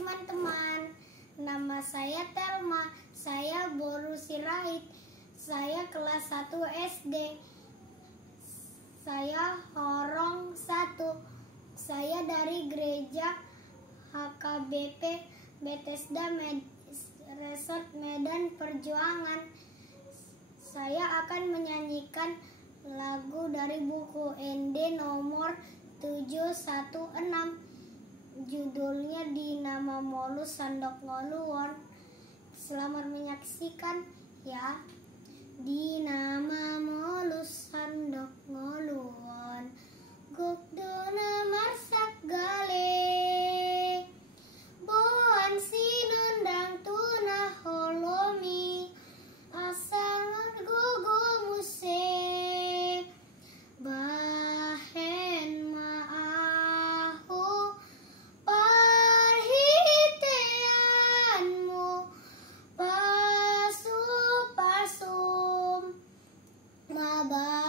teman-teman, nama saya Telma, saya Boru Sirait, saya kelas 1 SD, saya Horong 1, saya dari gereja HKBP Bethesda Resort Medan Perjuangan. Saya akan menyanyikan lagu dari buku ND nomor 716. Judulnya Dinama Molus Sandok Ngoluon. Selamat menyaksikan ya. Dinama Molus Sandok Ngoluon, Gukduna Marsak Gale, Boan Sinundang Tuna Holomi, Asangat Gogo Muse, Bahen Maahu Parhiteanmu, Pasu Pasum Maba